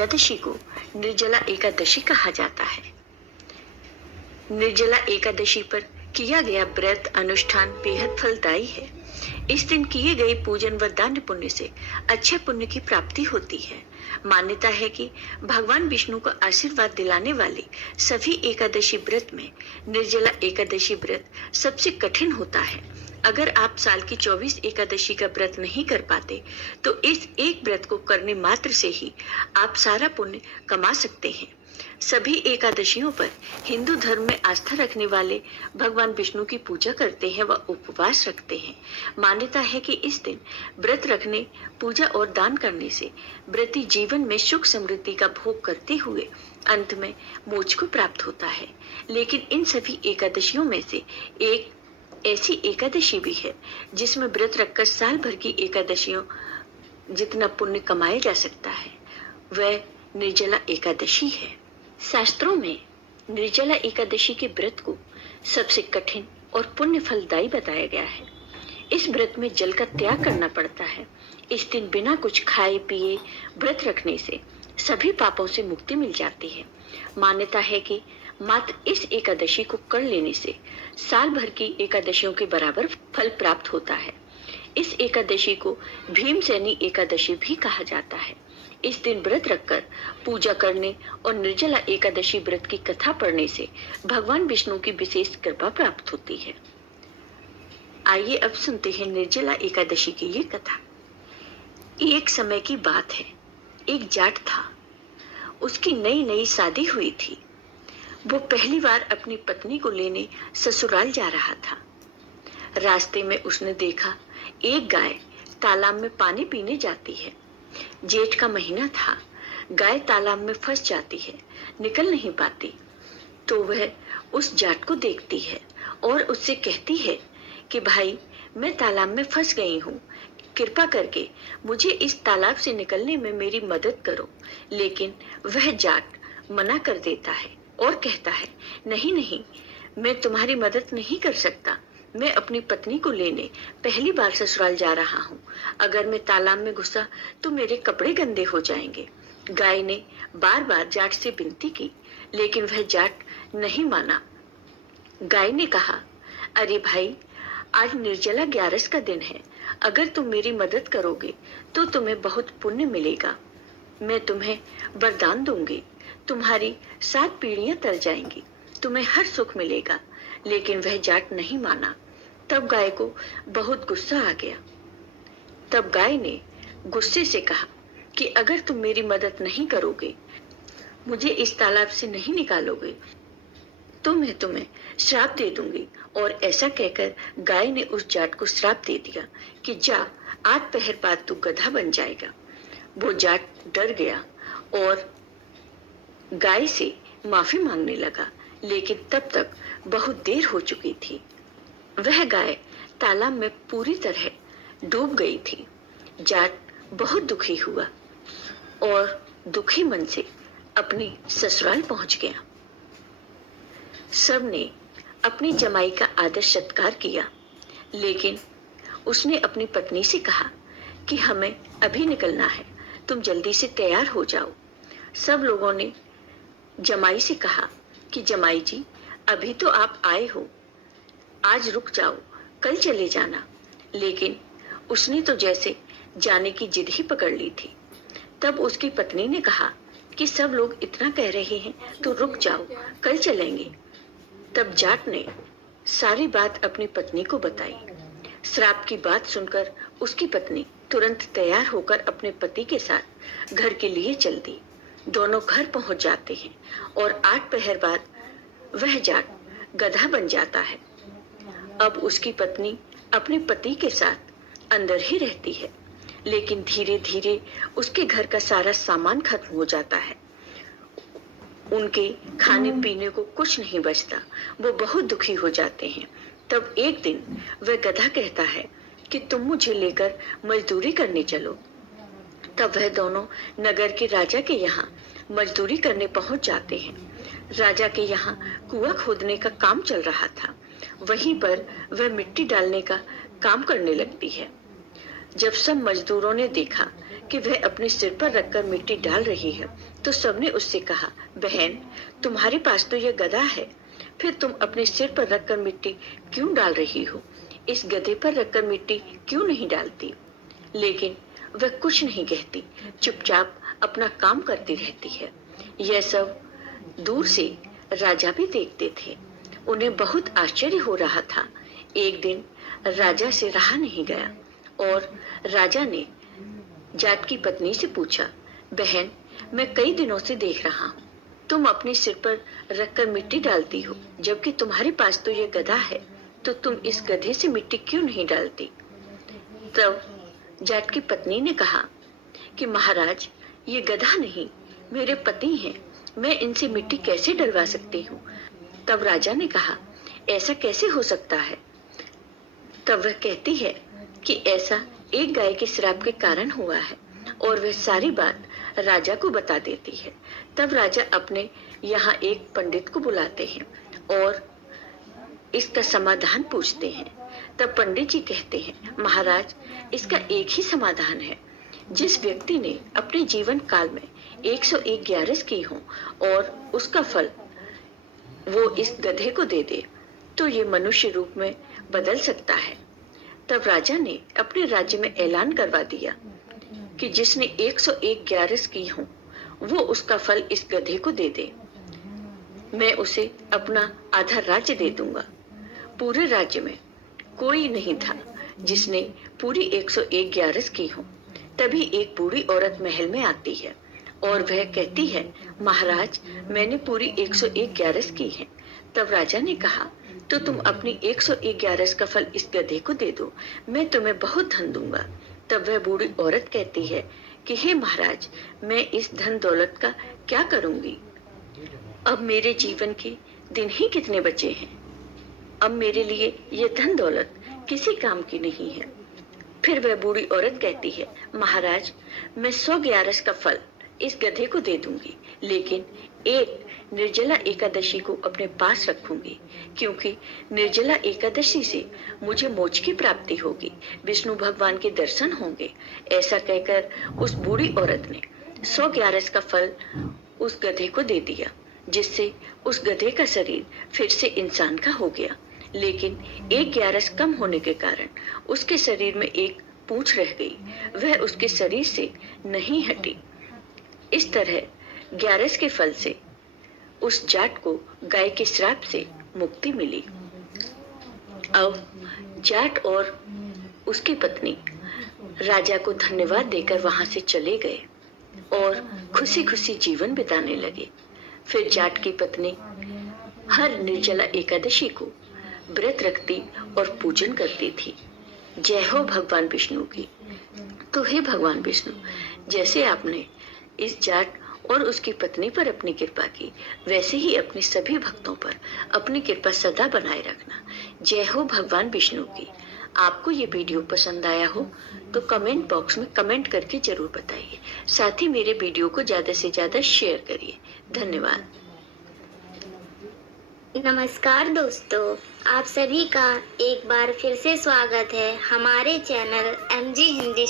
एकादशी को निर्जला एकादशी कहा जाता है। निर्जला एकादशी पर किया गया व्रत अनुष्ठान बेहद फलदायी है। इस दिन किए गए पूजन व दान पुण्य से अच्छे पुण्य की प्राप्ति होती है। मान्यता है कि भगवान विष्णु को आशीर्वाद दिलाने वाले सभी एकादशी व्रत में निर्जला एकादशी व्रत सबसे कठिन होता है। अगर आप साल की 24 एकादशी का व्रत नहीं कर पाते तो इस एक व्रत को करने मात्र से ही आप सारा पुण्य कमा सकते हैं। सभी एकादशियों पर हिंदू धर्म में आस्था रखने वाले भगवान विष्णु की पूजा करते हैं व उपवास रखते हैं। मान्यता है कि इस दिन व्रत रखने, पूजा और दान करने से व्रती जीवन में सुख समृद्धि का भोग करते हुए अंत में मोक्ष को प्राप्त होता है। लेकिन इन सभी एकादशियों में से एक ऐसी एकादशी भी है जिसमें व्रत रखकर साल भर की एकादशियों जितना पुण्य कमाया जा सकता है, वह निर्जला एकादशी है। शास्त्रों में निर्जला एकादशी के व्रत को सबसे कठिन और पुण्य फलदायी बताया गया है। इस व्रत में जल का त्याग करना पड़ता है। इस दिन बिना कुछ खाए पिए व्रत रखने से सभी पापों से मुक्ति मिल जाती है। मान्यता है कि मात्र इस एकादशी को कर लेने से साल भर की एकादशियों के बराबर फल प्राप्त होता है। इस एकादशी को भीमसेनी एकादशी भी कहा जाता है। इस दिन व्रत रखकर पूजा करने और निर्जला एकादशी व्रत की कथा पढ़ने से भगवान विष्णु की विशेष कृपा प्राप्त होती है। आइए अब सुनते हैं निर्जला एकादशी की ये कथा। एक समय की बात है, एक जाट था। उसकी नई नई शादी हुई थी। वो पहली बार अपनी पत्नी को लेने ससुराल जा रहा था। रास्ते में उसने देखा एक गाय तालाब में पानी पीने जाती है। जेठ का महीना था। गाय तालाब में फंस जाती है, निकल नहीं पाती। तो वह उस जाट को देखती है और उससे कहती है कि भाई, मैं तालाब में फंस गई हूँ, कृपा करके मुझे इस तालाब से निकलने में मेरी मदद करो। लेकिन वह जाट मना कर देता है और कहता है, नहीं नहीं, मैं तुम्हारी मदद नहीं कर सकता। मैं अपनी पत्नी को लेने पहली बार ससुराल जा रहा हूँ। अगर मैं तालाब में घुसा तो मेरे कपड़े गंदे हो जाएंगे। गाय ने बार बार जाट से विनती की, लेकिन वह जाट नहीं माना। गाय ने कहा, अरे भाई, आज निर्जला 11 का दिन है। अगर तुम मेरी मदद करोगे तो तुम्हें बहुत पुण्य मिलेगा। मैं तुम्हें वरदान दूंगी, तुम्हारी 7 पीढ़ियां तर जाएंगी, तुम्हें हर सुख मिलेगा। लेकिन वह जाट नहीं माना। तब गाय को बहुत गुस्सा आ गया। तब गाय ने गुस्से से कहा कि अगर तुम मेरी मदद नहीं करोगे, मुझे इस तालाब से नहीं निकालोगे, तो मैं तुम्हें श्राप दे दूंगी। और ऐसा कहकर गाय ने उस जाट को श्राप दे दिया कि जा, आज पहर बाद तू गधा बन जाएगा। वो जाट डर गया और गाय से माफी मांगने लगा, लेकिन तब तक बहुत देर हो चुकी थी। वह गाय तालाब में पूरी तरह डूब गई थी। जाट बहुत दुखी हुआ और दुखी मन से अपनी ससुराल पहुंच गया। सबने अपनी जमाई का आदर सत्कार किया, लेकिन उसने अपनी पत्नी से कहा कि हमें अभी निकलना है, तुम जल्दी से तैयार हो जाओ। सब लोगों ने जमाई से कहा कि जमाई जी, अभी तो आप आए हो, आज रुक जाओ, कल चले जाना। लेकिन उसने तो जैसे जाने की जिद ही पकड़ ली थी। तब उसकी पत्नी ने कहा कि सब लोग इतना कह रहे हैं तो रुक जाओ, कल चलेंगे। तब जाट ने सारी बात अपनी पत्नी को बताई। श्राप की बात सुनकर उसकी पत्नी तुरंत तैयार होकर अपने पति के साथ घर के लिए चल दी। दोनों घर पहुंच जाते हैं और 8 पहर बाद वह जाट गधा बन जाता है। अब उसकी पत्नी अपने पति के साथ अंदर ही रहती है, लेकिन धीरे धीरे उसके घर का सारा सामान खत्म हो जाता है। उनके खाने पीने को कुछ नहीं बचता। वो बहुत दुखी हो जाते हैं। तब एक दिन वह गधा कहता है कि तुम मुझे लेकर मजदूरी करने चलो। तब वह दोनों नगर के राजा के यहाँ मजदूरी करने पहुंच जाते हैं। राजा के यहाँ कुआं खोदने का काम चल रहा था। वहीं पर वह मिट्टी डालने का काम करने लगती है। जब सब मजदूरों ने देखा कि वह अपने सिर पर रखकर मिट्टी डाल रही है तो सबने उससे कहा, बहन, तुम्हारे पास तो यह गधा है, फिर तुम अपने सिर पर रखकर मिट्टी क्यों डाल रही हो? इस गधे पर रखकर मिट्टी क्यों नहीं डालती? लेकिन वह कुछ नहीं कहती, चुपचाप अपना काम करती रहती है। यह सब दूर से राजा भी देखते थे। उन्हें बहुत आश्चर्य हो रहा था। एक दिन राजा से रहा नहीं गया और राजा ने जाट की पत्नी से पूछा, बहन, मैं कई दिनों से देख रहा हूँ, तुम अपने सिर पर रखकर मिट्टी डालती हो, जबकि तुम्हारे पास तो यह गधा है, तो तुम इस गधे से मिट्टी क्यों नहीं डालती? तब जाट की पत्नी ने कहा कि महाराज, ये गधा नहीं, मेरे पति हैं, मैं इनसे मिट्टी कैसे डलवा सकती हूँ? तब राजा ने कहा, ऐसा कैसे हो सकता है? तब वह कहती है कि ऐसा एक गाय के श्राप के कारण हुआ है, और वह सारी बात राजा को बता देती है। तब राजा अपने यहाँ एक पंडित को बुलाते हैं और इसका समाधान पूछते हैं। तब पंडित जी कहते हैं, महाराज, इसका एक ही समाधान है। जिस व्यक्ति ने अपने जीवन काल में 101 ग्यारस की हो और उसका फल वो इस गधे को दे दे, तो ये मनुष्य रूप में बदल सकता है। तब राजा ने अपने राज्य में ऐलान करवा दिया कि जिसने 101 ग्यारस की हो, वो उसका फल इस गधे को दे दे। मैं उसे अपना आधा राज्य दे दूंगा। पूरे राज्य में कोई नहीं था जिसने पूरी 101 ग्यारस की हो। तभी एक बूढ़ी औरत महल में आती है और वह कहती है, महाराज, मैंने पूरी 101 ग्यारस की है। तब राजा ने कहा, तो तुम अपनी 101 ग्यारस का फल इस गधे को दे दो, मैं तुम्हें बहुत धन दूंगा। तब वह बूढ़ी औरत कहती है कि हे महाराज, मैं इस धन दौलत का क्या करूंगी? अब मेरे जीवन के दिन ही कितने बचे हैं। अब मेरे लिए ये धन दौलत किसी काम की नहीं है। फिर वह बूढ़ी औरत कहती है, महाराज, मैं 100 ग्यारस का फल इस गधे को दे दूंगी, लेकिन एक निर्जला एकादशी को अपने पास रखूंगी, क्योंकि निर्जला एकादशी से मुझे मोक्ष की प्राप्ति होगी, विष्णु भगवान के दर्शन होंगे। ऐसा कहकर उस बूढ़ी औरत ने 100 ग्यारस का फल उस गधे को दे दिया, जिससे उस गधे का शरीर फिर से इंसान का हो गया। लेकिन एक ग्यारस कम होने के कारण उसके शरीर में एक पूंछ रह गई, वह उसके शरीर से नहीं हटी। इस तरह ग्यारस के फल से उस जाट को गाय के श्राप से मुक्ति मिली। अब जाट और उसकी पत्नी राजा को धन्यवाद देकर वहां से चले गए और खुशी खुशी जीवन बिताने लगे। फिर जाट की पत्नी हर निर्जला एकादशी को व्रत रखती और पूजन करती थी। जय हो भगवान विष्णु की। तो हे भगवान विष्णु, जैसे आपने इस जाट और उसकी पत्नी पर अपनी कृपा की, वैसे ही अपने सभी भक्तों पर अपनी कृपा सदा बनाए रखना। जय हो भगवान विष्णु की। आपको ये वीडियो पसंद आया हो तो कमेंट बॉक्स में कमेंट करके जरूर बताइए। साथ ही मेरे वीडियो को ज्यादा से ज्यादा शेयर करिए। धन्यवाद। नमस्कार दोस्तों, आप सभी का एक बार फिर से स्वागत है हमारे चैनल MG हिंदी